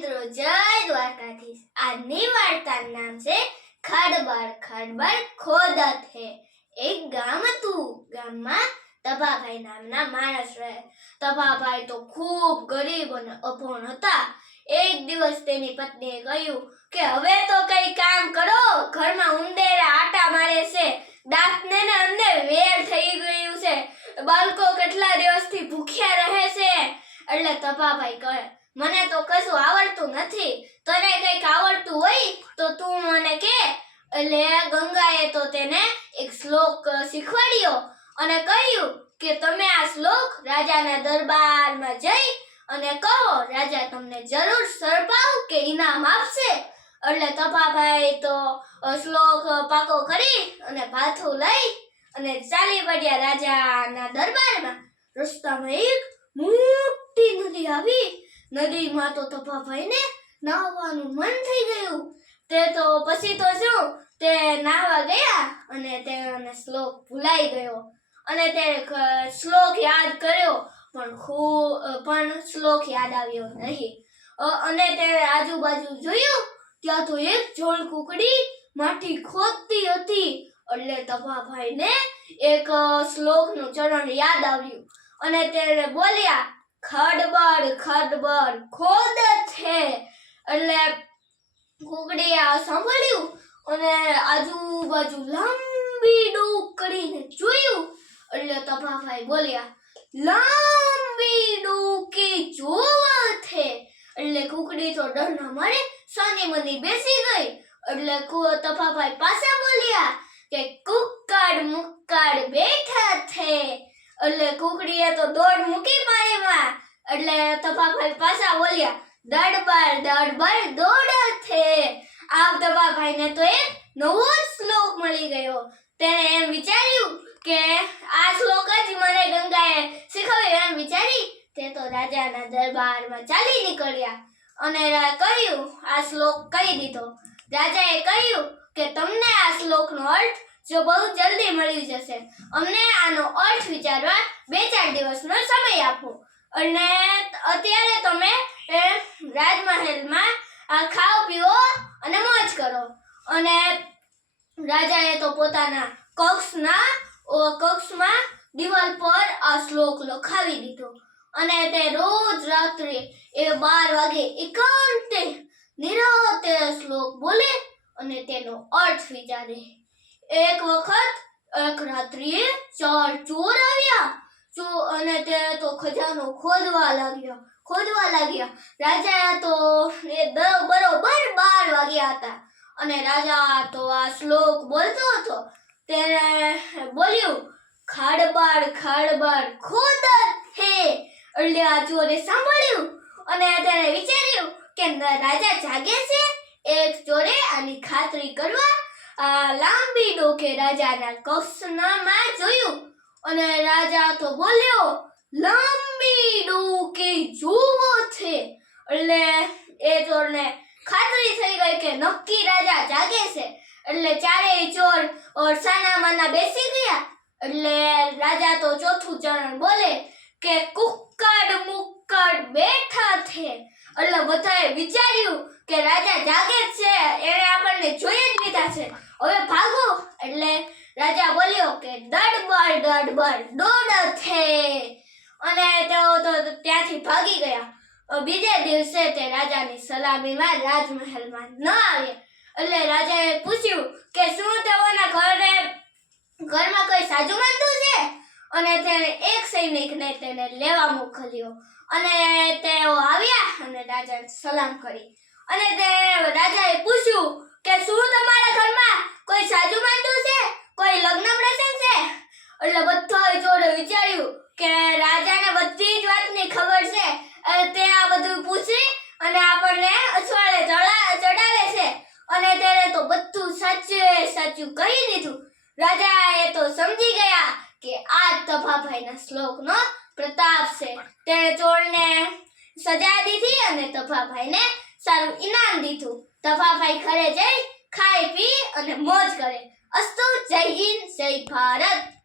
મિત્રો, જય દ્વારકાધીશ. આજની વાર્તાનું નામ છે ખડબડ ખડબડ ખોદત હે. એક ગામ હતું, ગામમાં તભાભાઈ નામના માણસ રહે. તભાભાઈ તો ખૂબ ગરીબ અને અભણ હતા. એક દિવસ તેની પત્નીએ કહ્યું કે, હવે તો કઈ કામ કરો, ઘરમાં ઉંદેરા આટા મારે છે. દાંતને ને અંદર વેર થઈ ગયું છે. બાળકો કેટલા દિવસથી ભૂખ્યા રહે છે? એટલે તભાભાઈ કહે મને તો કશું આવડતું નથી. તને કંઈક આવડતું હોય તો તું મને કે. એટલે ગંગાએ તો તેને એક શ્લોક શીખવાડ્યો અને કહ્યું કે, તમે આ શ્લોક રાજાના દરબારમાં જઈ અને કહો, રાજા તમને જરૂર સરપાવ કે ઇનામ આપશે? એટલે તપાભાઈ તો શ્લોક પાકો કરી અને ભાથું લઈ અને ચાલી પડ્યા રાજાના દરબારમાં. રસ્તામાં એક મોટી નદી આવી નદીમાં તો તપાભાઈને નાહવાનું મન થઈ ગયું. તે તો પછી તો શું? તે નાહવા ગયા અને તેને શ્લોક ભૂલાઈ ગયો. અને તે શ્લોક યાદ કર્યો, પણ ખૂબ, પણ શ્લોક યાદ આવ્યો નહીં. અને તે આજુબાજુ જોયું, ત્યાં તો એક જોડ કુકડી માટી ખોદતી હતી. એટલે તપાભાઈને એક શ્લોકનું ચરણ યાદ આવ્યું. અને તેને બોલ્યા ખડબડ ખડબડ, ખોદ છે. એટલે કુકડી આ સાંભળ્યું અને આજુબાજુ લાંબી ડુકડીને જોયું. એટલે તપાભાઈ બોલ્યા, લાંબી ડુકી જોવા છે. એટલે કુકડી તો ડરના મારે સાની મની બેસી ગઈ. એટલે તપાભાઈ પાછા બોલ્યા કે, કુક્કડ મુક્કડ બેઠા છે. એટલે કુકડીએ તો દોડ મૂકી પાણીમાં એટલે તપાભાઈ પાછા બોલ્યા દડબર દડબર દોડ છે. આમ તપાભાઈને તો એક નવો શ્લોક મળી ગયો. તેણે એમ વિચાર્યું કે આ શ્લોક જ મને ગંગાએ શીખવ્યો એમ વિચારી તે તો રાજાના દરબારમાં ચાલી નીકળ્યા. અને કહ્યું, આ શ્લોક કહી દીધો. રાજાએ કહ્યું કે, તમને આ શ્લોકનો અર્થ જો બહુ જલ્દી મળી જશે. અમને આનો અર્થ વિચારવા બે ચાર દિવસનો સમય આપો. અને અત્યારે તમે રાજમહેલમાં ખાઓ, પીઓ અને મોજ કરો. અને રાજાએ તો પોતાના કક્ષના કક્ષમાં દિવાલ પર આ શ્લોક લખાવી દીધો. અને તે રોજ રાત્રે એ બાર વાગે એકાંતે નિરાતે શ્લોક બોલે અને તેનો અર્થ વિચારે. એક વખત, એક રાત્રિએ ચાર ચોર આવ્યા. ચો અને તે તો ખજાનો ખોદવા લાગ્યા ખોદવા લાગ્યા. રાજા તો એ બરોબર બાર વાગ્યા હતા. અને રાજા તો આ શ્લોક બોલતો હતો. તેને બોલ્યું ખાડબાડ ખાડબાડ ખોદર હે. એટલે આ ચોરે સાંભળ્યું અને તેને વિચાર્યું કે રાજા જાગે છે, એક ચોરે આની ખાતરી કરવા આ લાંબી ડોકે રાજાના માં જોયું અને રાજા તો બોલ્યો, લાંબી ડોકે જોવો છે. એટલે એ ચોરને ખાતરી થઈ ગઈ કે નક્કી રાજા જાગે છે. એટલે ચારેય ચોર ઓરસાના માના બેસી ગયા. એટલે રાજા તો ચોથું ચરણ બોલે કે, કુક્કડ મુક્કડ બેઠા છે. એટલે બધાએ વિચાર્યું કે રાજા જાગે છે. એણે આપણને જોઈ છે. હવે ભાગો. એટલે રાજા બોલ્યો કે દડબડ દડબડ, દોડ છે. અને તેઓ તો ત્યાંથી ભાગી ગયા. બીજે દિવસે તે રાજાની સલામીમાં રાજમહેલમાં ન આવ્યા. એટલે રાજાએ પૂછ્યું કે શું તેઓના ઘરે, ઘરમાં કોઈ સાજુ માનતું છે? અને તેણે એક સૈનિકને તેને લેવા મોકલ્યો. અને તેઓ આવ્યા અને રાજાને સલામ કરી. અને તે રાજાએ પૂછ્યું કે શું તમારા ઘરમાં કોઈ સાજુ માંદું છે કોઈ લગ્ન પ્રસંગ છે એટલે બધાએ જોડે વિચાર્યું કે રાજાને બધી જ વાતની ખબર છે અને તે આ બધું પૂછી અને આપણને અછવાડે ચડા ચડાવે છે અને તેણે તો બધું સાચે કહી દીધું. રાજા એ તો સમજી ગયા કે આ તભાભાઈના શ્લોકનો પ્રતાપ છે. તેણે ચોરને સજા દીધી અને તભાભાઈને સારું ઇનામ દીધું. તભાભાઈ ઘરે જઈ ખાઈ પી અને મોજ કરે. અસ્તુ જય હિન્દ, જય ભારત.